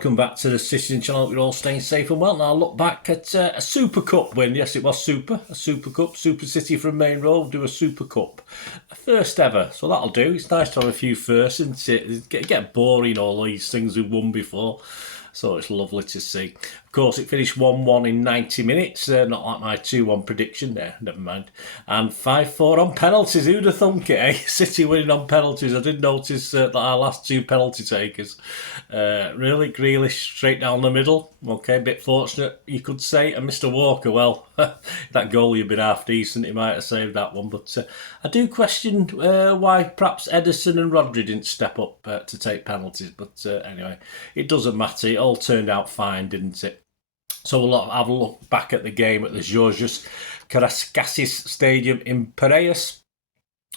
welcome back to the Citytilidie channel. We're all staying safe and well. Now, look back at a Super Cup win. Yes, it was a Super Cup. Super City from Maine Road do a Super Cup. First ever, so that'll do. It's nice to have a few firsts, isn't it? It get boring, all these things we've won before. So it's lovely to see. Of course, it finished 1-1 in 90 minutes. Not like my 2-1 prediction there, never mind. And 5-4 on penalties. Who'd have thunk it, eh? City winning on penalties. I did notice that our last two penalty takers. Really, Grealish straight down the middle. Okay, a bit fortunate, you could say. And Mr. Walker, well, that goal you've been half decent. He might have saved that one. But I do question why perhaps Ederson and Rodri didn't step up to take penalties. But anyway, it doesn't matter. It all turned out fine, didn't it? So we'll have a look back at the game at the Georgios Karaskassis Stadium in Piraeus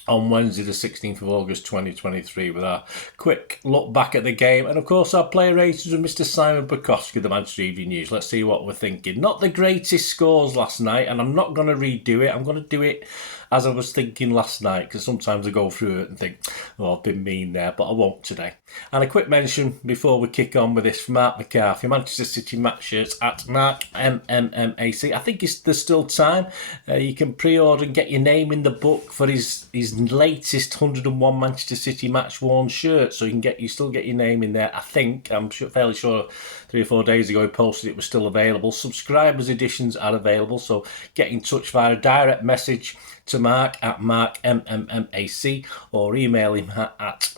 on Wednesday the 16th of August 2023 with our quick look back at the game and of course our player ratings with Mr. Simon Bukowski, the Manchester Evening News. Let's see what we're thinking. Not the greatest scores last night, and I'm not going to redo it. I'm going to do it as I was thinking last night, because sometimes I go through it and think, oh, I've been mean there, but I won't today. And a quick mention before we kick on with this from Marc McCarthy, Manchester City match shirts at Marc MMMAC. I think there's still time. You can pre-order and get your name in the book for his latest 101 Manchester City match worn shirt. So you still get your name in there. I think, I'm fairly sure 3 or 4 days ago he posted it was still available. Subscribers editions are available, so get in touch via a direct message to Marc at marcmmmac or email him at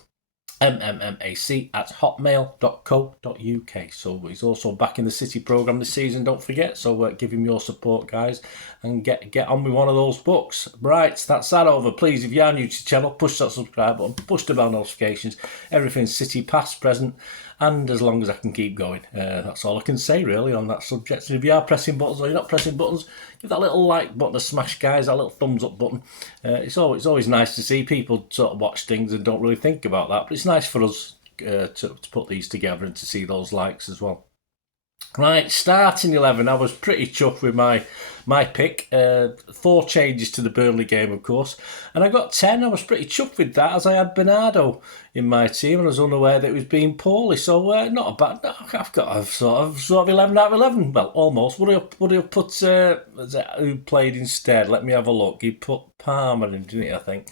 mmmac@hotmail.co.uk. So he's also back in the City programme this season, don't forget. So give him your support, guys, and get on with one of those books. Right, that's that over. Please, if you are new to the channel, push that subscribe button, push the bell notifications. Everything's City past, present, and as long as I can keep going. That's all I can say really on that subject. And if you are pressing buttons or you're not pressing buttons, give that little like button a smash, guys, that little thumbs up button. It's always nice to see people sort of watch things and don't really think about that, but it's nice for us to put these together and to see those likes as well. Right, starting 11, I was pretty chuffed with my pick. 4 changes to the Burnley game, of course, and I got 10. I was pretty chuffed with that, as I had Bernardo in my team and I was unaware that it was being poorly. So not a bad. I've got a sort of 11 out of 11. Well, almost. Would he have put who played instead? Let me have a look. He put Palmer in, didn't he? I think.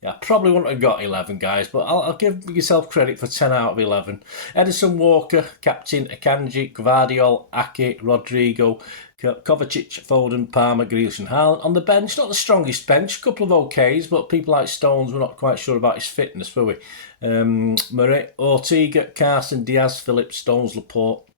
Yeah, probably wouldn't have got 11, guys, but I'll give yourself credit for 10 out of 11. Edison, Walker, Captain, Akanji, Gvardiol, Ake, Rodrigo, Kovacic, Foden, Palmer, Grealish and Haaland. On the bench, not the strongest bench, a couple of OKs, but people like Stones, we're not quite sure about his fitness, were we? Murray, Ortega, Carson, Diaz, Phillips, Stones, Laporte,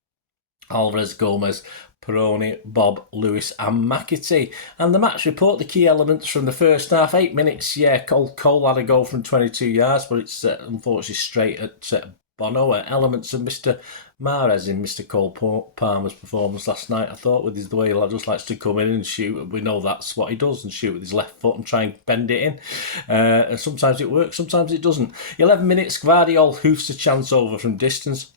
Alvarez, Gomez, Peroni, Bob, Lewis and McAtee. And the match report, the key elements from the first half, 8 minutes, yeah, Cole had a goal from 22 yards, but it's unfortunately straight at Bono. Elements of Mr. Mahrez in Mr. Cole Palmer's performance last night, I thought, with the way he just likes to come in and shoot. We know that's what he does, and shoot with his left foot and try and bend it in. And sometimes it works, sometimes it doesn't. 11 minutes, Gvardiol hoofs a chance over from distance.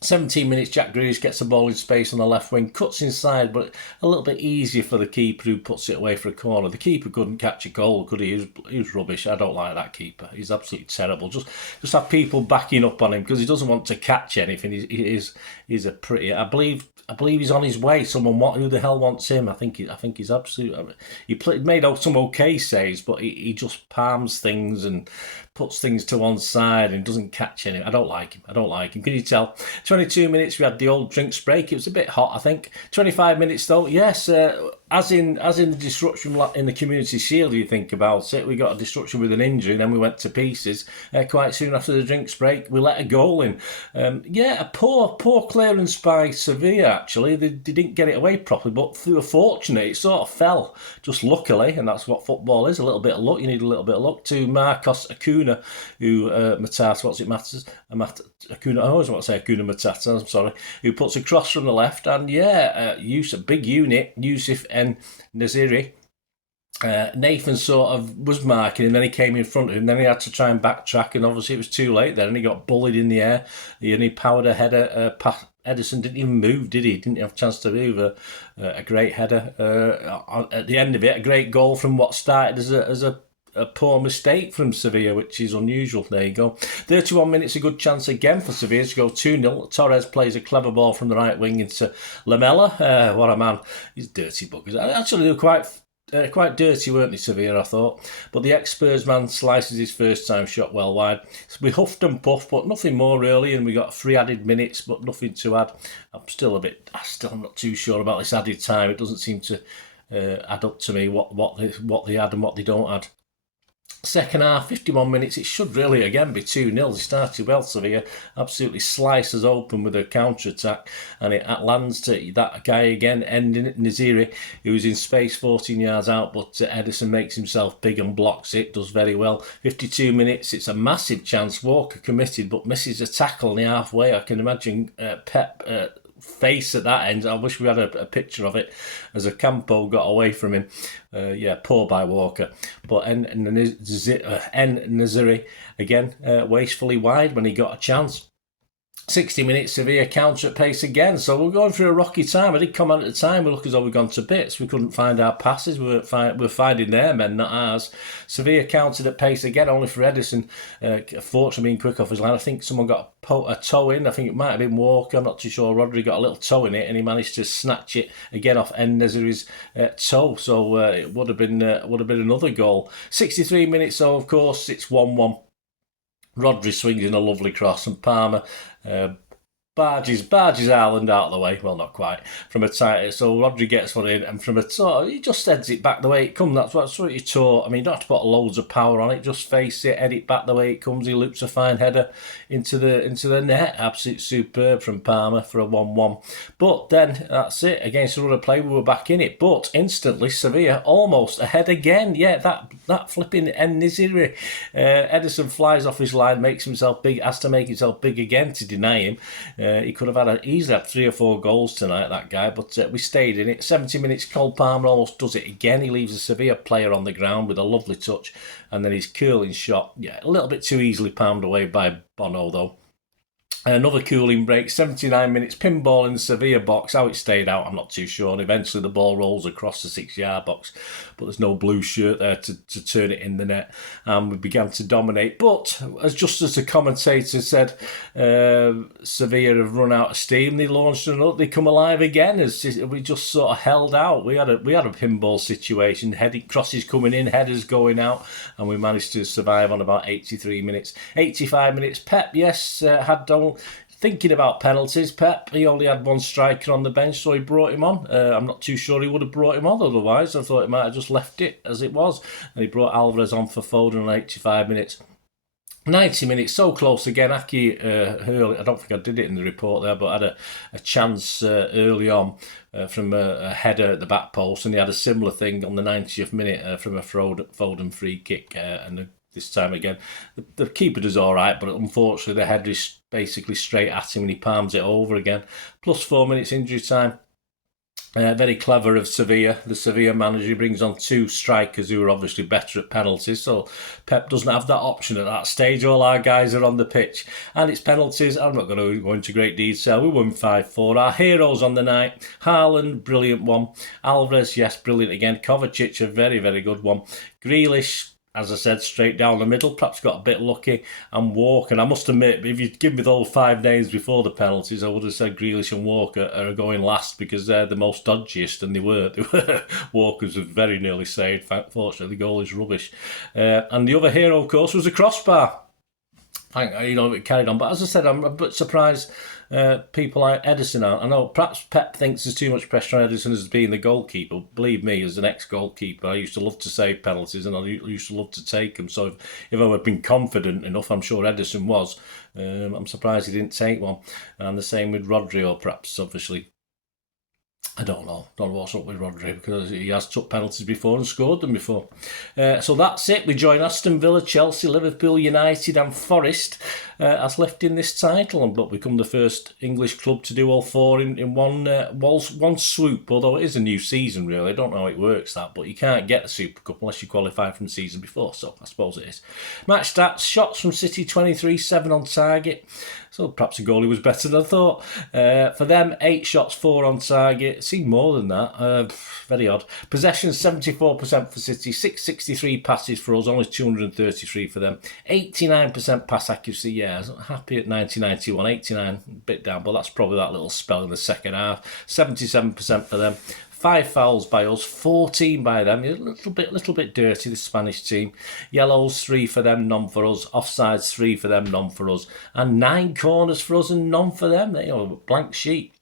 17 minutes, Jack Grealish gets the ball in space on the left wing, cuts inside, but a little bit easier for the keeper who puts it away for a corner. The keeper couldn't catch a goal, could he? He was rubbish. I don't like that keeper. He's absolutely terrible. Just have people backing up on him because he doesn't want to catch anything. He's a pretty. I believe he's on his way. Who the hell wants him? I think he's absolutely. He made out some okay saves, but he just palms things and puts things to one side and doesn't catch any. I don't like him. Can you tell? 22 minutes, we had the old drinks break. It was a bit hot, I think. 25 minutes though, yes. As in the disruption in the Community Shield, you think about it, we got a disruption with an injury, then we went to pieces. Quite soon after the drinks break, we let a goal in. A poor clearance by Sevilla, actually. They didn't get it away properly, but they were fortunate. It sort of fell, just luckily, and that's what football is, a little bit of luck. You need a little bit of luck. To Marcos Acuna, who, Acuna, I always want to say Acuna Matata, I'm sorry, who puts a cross from the left, and a big unit, Yusuf and Naziri. Nathan sort of was marking and then he came in front of him, then he had to try and backtrack, and obviously it was too late then, and he got bullied in the air, and he powered a header past. Edison didn't even move, did he? Didn't have a chance to move. A great header at the end of it, a great goal from what started as a a poor mistake from Sevilla, which is unusual. There you go. 31 minutes, a good chance again for Sevilla to go 2-0. Torres plays a clever ball from the right wing into Lamela. What a man. He's dirty buggers. Actually, they're quite dirty, weren't they, Sevilla, I thought. But the ex-Spurs man slices his first time shot well wide. So we huffed and puffed, but nothing more really, and we got 3 added minutes, but nothing to add. I'm still not too sure about this added time. It doesn't seem to add up to me what they add and what they don't add. Second half, 51 minutes, it should really again be 2-0. They started well, Sevilla absolutely slices open with a counter-attack, and it lands to that guy again, Naziri, who's in space 14 yards out, but Edison makes himself big and blocks it, does very well. 52 minutes, it's a massive chance. Walker committed, but misses a tackle in the halfway. I can imagine Pep face at that end. I wish we had a picture of it as a Campo got away from him. Poor by Walker. But Naziri again, wastefully wide when he got a chance. 60 minutes, Sevilla counter at pace again. So we're going through a rocky time. I did comment at the time, we look as though we've gone to bits. We couldn't find our passes. We're finding their men, not ours. Sevilla countered at pace again, only for Edison. Fortunately being quick off his line. I think someone got a toe in. I think it might have been Walker. I'm not too sure. Rodri got a little toe in it, and he managed to snatch it again off Neziri's toe. So it would have been another goal. 63 minutes, so of course it's 1-1. Rodri swings in a lovely cross, and Palmer barges Ireland out of the way. Well, not quite. From a tight, so Rodri gets one in, and from a toe, he just heads it back the way it comes. That's what you're taught. I mean, you don't have to put loads of power on it. Just face it, head it back the way it comes. He loops a fine header into the net. Absolutely superb from Palmer for a 1-1. But then that's it. Against another play, we were back in it. But instantly, Sevilla almost ahead again. Yeah, that flipping Niziri. Edison flies off his line, makes himself big, has to make himself big again to deny him. He could have easily had 3 or 4 goals tonight, that guy, but we stayed in it. 70 minutes, Cole Palmer almost does it again. He leaves a Sevilla player on the ground with a lovely touch, and then his curling shot, a little bit too easily palmed away by Bono, though. Another cooling break, 79 minutes, pinball in the Sevilla box. How it stayed out, I'm not too sure. And eventually the ball rolls across the 6-yard box, but there's no blue shirt there to turn it in the net. And we began to dominate. But just as the commentator said, Sevilla have run out of steam. They launched another. They come alive again. We just sort of held out. We had a pinball situation. Heading crosses coming in, headers going out, and we managed to survive on about 83 minutes. 85 minutes. Pep, yes, had done. Thinking about penalties, Pep, he only had one striker on the bench, so he brought him on. I'm not too sure he would have brought him on otherwise. I thought he might have just left it as it was. And he brought Alvarez on for Foden on 85 minutes. 90 minutes, so close again. Aki Hurley, I don't think I did it in the report there, but had a chance early on from a header at the back post, and he had a similar thing on the 90th minute from a Foden free kick. This time again, the keeper does all right, but unfortunately the header is basically straight at him and he palms it over again. Plus 4 minutes injury time. Very clever of Sevilla. The Sevilla manager brings on 2 strikers who are obviously better at penalties, so Pep doesn't have that option at that stage. All our guys are on the pitch, and it's penalties. I'm not going to go into great detail. We won 5-4. Our heroes on the night: Haaland, brilliant one. Alvarez, yes, brilliant again. Kovacic, a very, very good one. Grealish, as I said, straight down the middle, perhaps got a bit lucky, and Walker. And I must admit, if you'd give me those 5 names before the penalties, I would have said Grealish and Walker are going last because they're the most dodgiest, and they were. Walker's was very nearly saved. Fortunately, the goal is rubbish. And the other hero, of course, was a crossbar. It carried on. But as I said, I'm a bit surprised people like Edison are. I know perhaps Pep thinks there's too much pressure on Edison as being the goalkeeper. Believe me, as an ex-goalkeeper, I used to love to save penalties and I used to love to take them. So if I had been confident enough, I'm sure Edison was. I'm surprised he didn't take one. And the same with Rodri, or perhaps obviously, I don't know what's up with Rodri, because he has took penalties before and scored them before. So that's it. We join Aston Villa, Chelsea, Liverpool, United and Forest as lifting this title, but become the first English club to do all 4 in one swoop, although it is a new season really. I don't know how it works that, but you can't get the Super Cup unless you qualify from the season before, so I suppose it is. Match stats: shots from City 23, 7 on target. So perhaps the goalie was better than I thought. For them, 8 shots, 4 on target. Seemed more than that. Very odd. Possession 74% for City, 663 passes for us, only 233 for them. 89% pass accuracy. Yeah, I was happy at 90-91, 89, a bit down, but that's probably that little spell in the second half. 77% for them. 5 fouls by us, 14 by them. A little bit dirty, the Spanish team. Yellows, 3 for them, none for us. Offsides, 3 for them, none for us. And 9 corners for us and none for them. Blank sheet.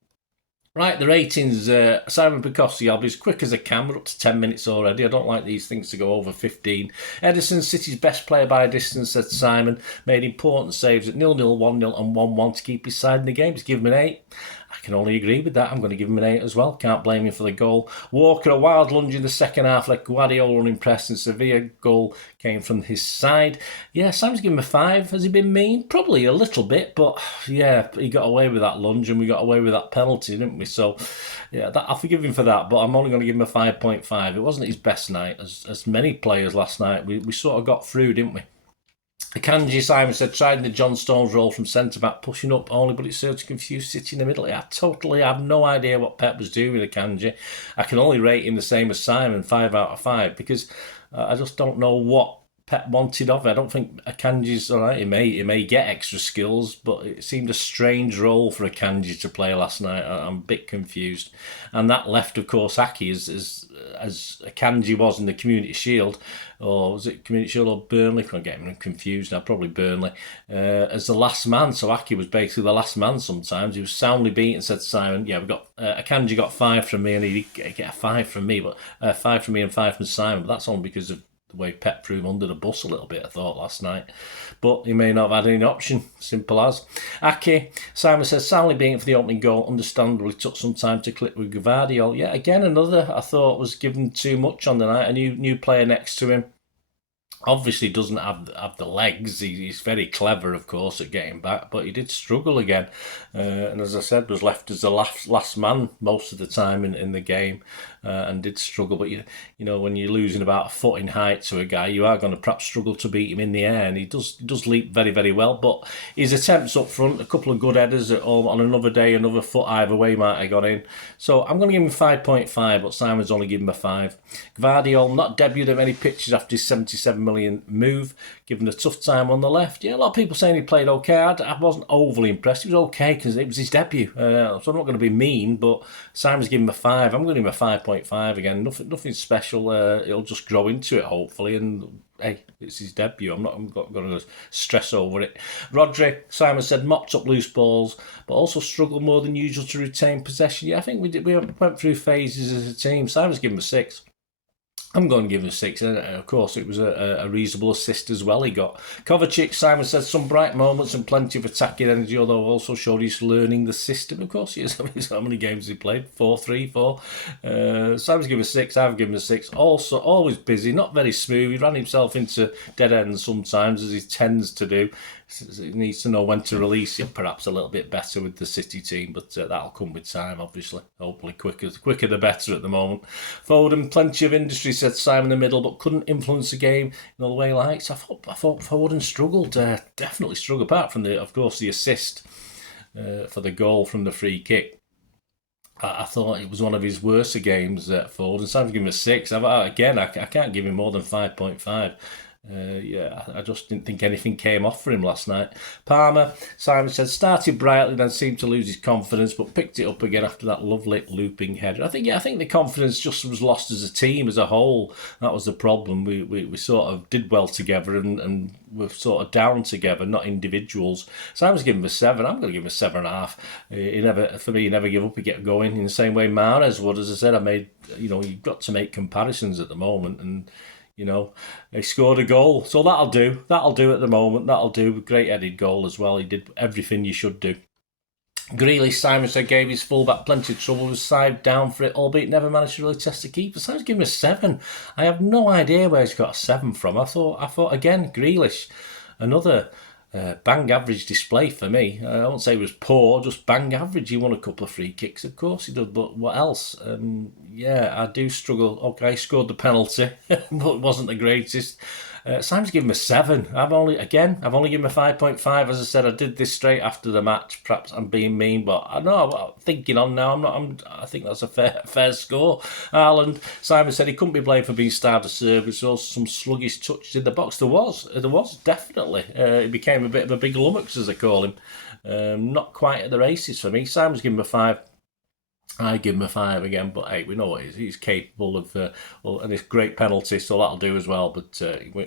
Right, the ratings. Simon Picossi, I'll be as quick as I can. We're up to 10 minutes already. I don't like these things to go over 15. Ederson, City's best player by a distance, said Simon. Made important saves at 0-0, 1-0 and 1-1 to keep his side in the game. He's given him an 8. I can only agree with that. I'm going to give him an 8 as well. Can't blame him for the goal. Walker, a wild lunge in the second half, let Guardiola unimpressed, and Sevilla goal came from his side. Yeah, Sam's given him a 5. Has he been mean? Probably a little bit, but yeah, he got away with that lunge and we got away with that penalty, didn't we? So yeah, I'll forgive him for that, but I'm only going to give him a 5.5. It wasn't his best night, as many players last night. We sort of got through, didn't we? Akanji, Simon said, tried the John Stones role from centre-back, pushing up only, but it served to confuse City in the middle. I totally have no idea what Pep was doing with Akanji. I can only rate him the same as Simon, 5 out of 5, because I just don't know what Pep wanted of it. I don't think Akanji's all right. He may get extra skills, but it seemed a strange role for Akanji to play last night. I'm a bit confused. And that left, of course, Aki as Akanji was in the Community Shield, or was it Community Shield or Burnley? I'm getting confused now, probably Burnley, as the last man. So Aki was basically the last man sometimes. He was soundly beaten, said Simon. Yeah, we got Akanji got 5 from me, and he did get a 5 from me, but 5 from me and 5 from Simon. But that's only because of the way Pep threw him under the bus a little bit, I thought, last night. But he may not have had any option. Simple as. Aki, Simon says, soundly beaten for the opening goal. Understandably took some time to click with Gvardiol. Yeah, again, another I thought was given too much on the night. A new player next to him. Obviously doesn't have the legs. He's very clever, of course, at getting back, but he did struggle again. And as I said, was left as the last man most of the time in the game, and did struggle. But you know, when you're losing about a foot in height to a guy, you are going to perhaps struggle to beat him in the air. And he does leap very, very well. But his attempts up front, a couple of good headers at home, on another day, another foot either way might have got in. So I'm going to give him 5.5, but Simon's only given him a 5. Gvardiol not debuted at many pitches after his 77 million move, given a tough time on the left. Yeah, a lot of people saying he played okay. I wasn't overly impressed. He was okay because it was his debut. So I'm not going to be mean, but Simon's given him a 5. I'm going to give him a 5.5 again. Nothing special. He'll just grow into it, hopefully, and hey, it's his debut. I'm not going to stress over it. Rodri, Simon said, mopped up loose balls, but also struggled more than usual to retain possession. Yeah, I think we went through phases as a team. Simon's given him a 6. I'm going to give him a 6. And of course, it was a reasonable assist as well he got. Kovacic, Simon said, some bright moments and plenty of attacking energy, although also showed he's learning the system. Of course, he is. How many games he played? 4. Simon's given a 6. I've given a 6. Also, always busy, not very smooth. He ran himself into dead ends sometimes, as he tends to do. He needs to know when to release it, perhaps a little bit better with the City team, but that'll come with time, obviously. Hopefully quicker the better at the moment. Foden, plenty of industry, said Simon in the middle, but couldn't influence the game in the way he likes. I thought Foden struggled, definitely struggled, apart from of course the assist for the goal from the free kick. I thought it was one of his worst games, Foden. So I've given him a 6. I can't give him more than 5.5. I just didn't think anything came off for him last night. Palmer, Simon said, started brightly, then seemed to lose his confidence, but picked it up again after that lovely looping header. I think the confidence just was lost as a team, as a whole. That was the problem. We sort of did well together and we're sort of down together, not individuals. So I was giving him a 7. I'm going to give him a 7.5. He never give up. He get going in the same way Mahrez would. As I said, you've got to make comparisons at the moment, and he scored a goal. So that'll do. That'll do at the moment. That'll do. Great headed goal as well. He did everything you should do. Grealish, Simon said, gave his fullback plenty of trouble, was side down for it, albeit never managed to really test the keeper. So I was giving him a 7. I have no idea where he's got a 7 from. I thought again, Grealish, another bang average display for me. I won't say it was poor, just bang average. He won a couple of free kicks, of course he did, but what else? I do struggle. Okay, he scored the penalty, but it wasn't the greatest. Simon's given him a 7. I've only given him a 5.5. As I said, I did this straight after the match. Perhaps I'm being mean, but I know I'm thinking on now. I think that's a fair score. Simon said he couldn't be blamed for being starved of service. There was also some sluggish touches in the box. There was definitely. It became a bit of a big lummox, as I call him. Not quite at the races for me. Simon's given him a 5. I give him a 5 again, but hey, we know what he's capable of, and it's great penalty, so that'll do as well. But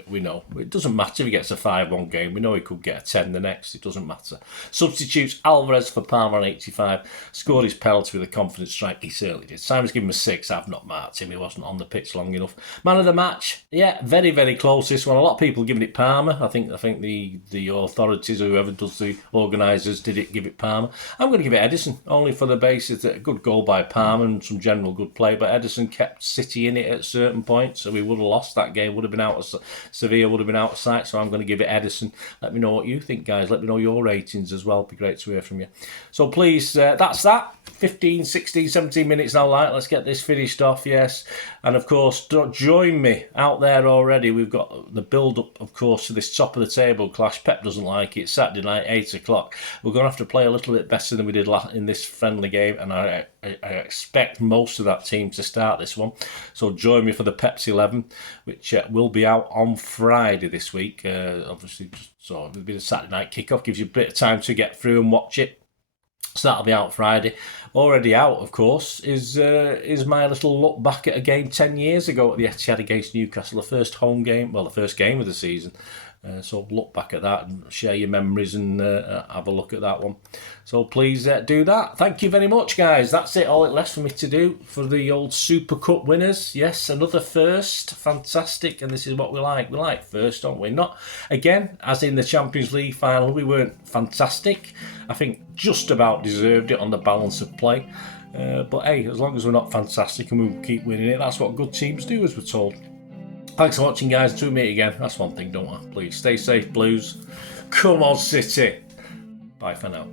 we know it doesn't matter if he gets a 5 one game. We know he could get a 10 the next. It doesn't matter. Substitutes Alvarez for Palmer on 85. Scored his penalty with a confident strike. He certainly did. Simon's given him a 6. I've not marked him. He wasn't on the pitch long enough. Man of the match, yeah, very very close this one. A lot of people giving it Palmer. I think the authorities, or whoever does the organisers, give it Palmer. I'm going to give it Edison, only for the basis that a good goal by Palmer and some general good play, but Edison kept City in it at certain points, so we would have lost that game, would have been out of Sevilla, would have been out of sight. So I'm going to give it Edison. Let me know what you think, guys. Let me know your ratings as well. It'd be great to hear from you. So please, that's that. 15, 16, 17 minutes now, let's get this finished off, yes. And of course, don't join me out there already. We've got the build-up, of course, to this top of the table clash. Pep doesn't like it. Saturday night, 8 o'clock. We're going to have to play a little bit better than we did in this friendly game, and I expect most of that team to start this one. So join me for the Pep's 11, which will be out on Friday this week. Obviously, so it'll be the Saturday night kickoff. Gives you a bit of time to get through and watch it. So that'll be out Friday. Already out, of course, is my little look back at a game 10 years ago at the Etihad against Newcastle, the first home game, well, the first game of the season. So look back at that and share your memories and have a look at that one. So please do that. Thank you very much, guys. That's it. All it left for me to do for the old Super Cup winners. Yes, another first. Fantastic. And this is what we like. We like first, don't we? Not, again, as in the Champions League final, we weren't fantastic. I think just about deserved it on the balance of play. But hey, as long as we're not fantastic and we'll keep winning it, that's what good teams do, as we're told. Thanks for watching, guys. Until we meet again. That's one thing, don't I? Please stay safe, Blues. Come on, City. Bye for now.